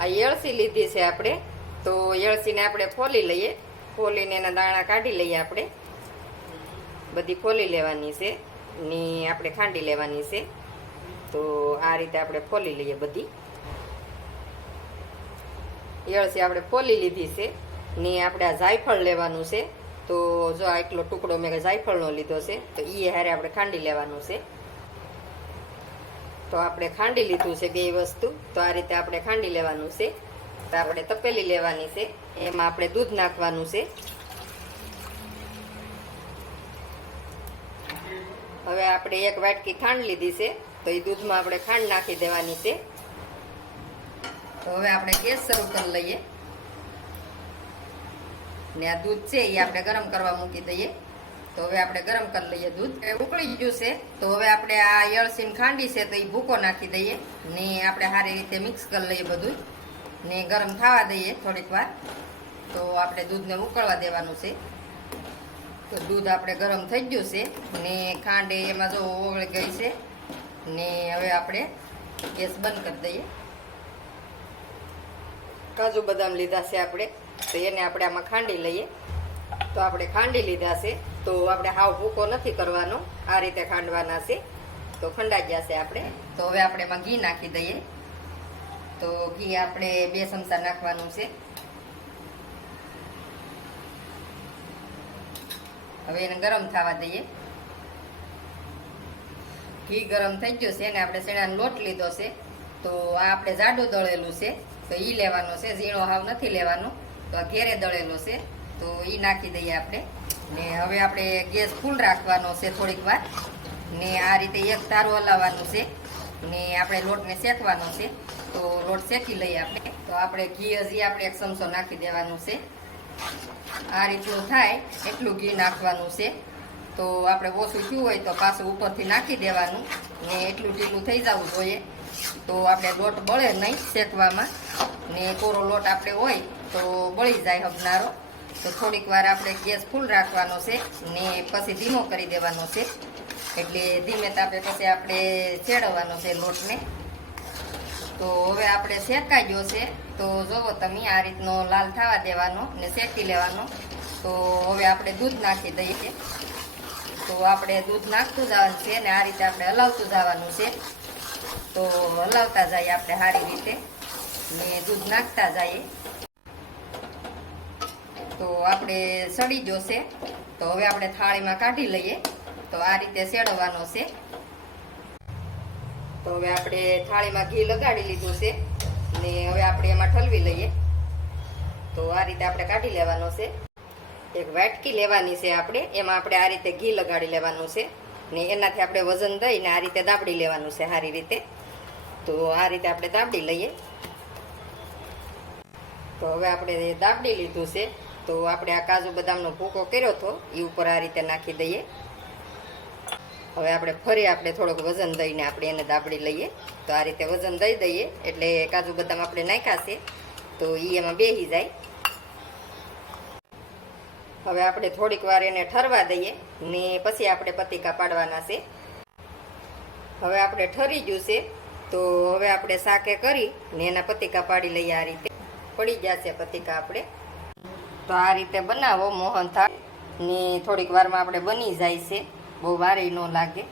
આ એળસી લીધી છે આપણે. તો એળસીને આપણે ફોલી લઈએ. ફોલીને એના દાણા કાઢી લઈએ આપણે. બધી ફોલી લેવાની છે. ને આપણે ખાંડી લેવાની છે. તો આ રીતે આપણે ફોલી લઈએ બધી. એળસી આપણે ફોલી લીધી છે. ને આપણે આ જાયફળ લેવાનું છે. તો જો આ એટલો ટુકડો મેં જાયફળનો લીધો છે, તો એ હારે આપણે ખાંડી લેવાનું છે. તો આપણે ખાંડી લીધું છે બે વસ્તુ. તો આ રીતે આપણે ખાંડી લેવાનું છે. તો આપણે તપેલી લેવાની છે. એમાં આપણે દૂધ નાખવાનું છે. હવે આપણે એક વાટકી ખાંડ લીધી છે. તો એ દૂધમાં આપણે ખાંડ નાખી દેવાની છે. તો હવે આપણે ગેસ શરૂ કરી લઈએ. ને આ દૂધ છે એ આપણે ગરમ કરવા મૂકી દઈએ. તો હવે આપણે ગરમ કરી લઈએ દૂધ. એ ઉકળી ગયું છે. તો હવે આપણે આ યળસીન ખાંડી છે તો એ ભૂકો નાખી દઈએ. ને આપણે સારી રીતે મિક્સ કરી લઈએ બધું. ને ગરમ થવા દઈએ થોડીક વાર. તો આપણે દૂધને ઉકળવા દેવાનું છે. તો દૂધ આપણે ગરમ થઈ ગયું છે. ને ખાંડ એમાં જો ઓગળી ગઈ છે. ને હવે આપણે ગેસ બંધ કરી દઈએ. કાજુ બદામ લીધા છે આપણે. તો એને આપણે આમાં ખાંડી લઈએ. તો આપણે ખાંડી લીધા છે. તો આપણે હાવ ભૂકો નથી કરવાનો. આ રીતે ખાંડવાના છે. તો ખંડાઈ ગયા છે આપણે. તો હવે આપણે એમાં ઘી નાખી દઈએ. તો ઘી આપણે બે ચમચા નાખવાનું છે. હવે એને ગરમ થવા દઈએ. ઘી ગરમ થઈ ગયું છે અને આપણે શેણાનો લોટ લીધો છે. તો આ આપણે જાડું દળેલું છે. તો એ લેવાનું છે. ઝીણો હાવ નથી લેવાનો. તો આ ઘેરે દળેલો છે. તો એ નાખી દઈએ આપણે. ને હવે આપણે ગેસ ફૂલ રાખવાનો છે થોડીક વાર. ને આ રીતે એક તારો હલાવવાનું છે. ને આપણે લોટને શેકવાનો છે. તો લોટ શેકી લઈએ આપણે. તો આપણે ઘી હજી આપણે એક ચમચો નાખી દેવાનું છે. આ રીતનું થાય, એટલું ઘી નાખવાનું છે. તો આપણે ઓછું થયું હોય તો પાછું ઉપરથી નાખી દેવાનું. ને એટલું ઢીલું થઈ જવું જોઈએ. તો આપણે લોટ બળે નહીં શેકવામાં. ને કોરો લોટ આપણે હોય તો બળી જાય હબનારો. તો થોડીક વાર આપણે ગેસ ફૂલ રાખવાનો છે ને પછી ધીમો કરી દેવાનો છે. એટલે ધીમે તાપે પછી આપણે ચેડવવાનો છે લોટને. તો હવે આપણે શેકાઈ ગયો છે. તો જોવો તમે આ રીતનો લાલ થવા દેવાનો ને શેકી લેવાનો. તો હવે આપણે દૂધ નાખી દઈએ. તો આપણે દૂધ નાખતું જવાનું છે ને આ રીતે આપણે હલાવતું જવાનું છે. તો હલાવતા જઈએ આપણે સારી રીતે ને દૂધ નાખતા જઈએ. તો આપણે સડી જોશે તો હવે આપણે થાળીમાં કાઢી લઈએ. તો આ રીતે સેડવાનો છે. તો હવે આપણે થાળીમાં ઘી લગાડી લીધું છે. ને હવે આપણે એમાં ઠલવી લઈએ. તો આ રીતે આપણે કાઢી લેવાનો છે. એક વાટકી લેવાની છે આપણે. એમાં આપણે આ રીતે ઘી લગાડી લેવાનું છે. ને એનાથી આપણે વજન દઈને આ રીતે દાબડી લેવાનું છે સારી રીતે. તો આ રીતે આપણે દાબડી લઈએ. તો હવે આપણે દાબડી લીધું છે. તો આપણે આ કાજુ બદામનો ભૂકો કર્યો હતો એ ઉપર આ રીતે નાખી દઈએ. હવે આપણે ફરી આપણે થોડોક વજન દઈને આપણે એને દાબડી લઈએ. તો આ રીતે વજન દઈ દઈએ. એટલે કાજુ બદામ આપણે નાખ્યા છે. તો એ એમાં બેસી જાય. હવે આપણે થોડીક વાર એને ઠરવા દઈએ. ને પછી આપણે પતિકા પાડવાના છે. હવે આપણે ઠરી ગયું છે. તો હવે આપણે શાકે કરી ને એના પતિકા પાડી લઈએ આ રીતે. પડી જશે પતિકા આપણે. તો આ રીતે બનાવો મોહન થાળ ને થોડીક વારમાં આપણે બની જાય છે. બહુ વારે ન લાગે.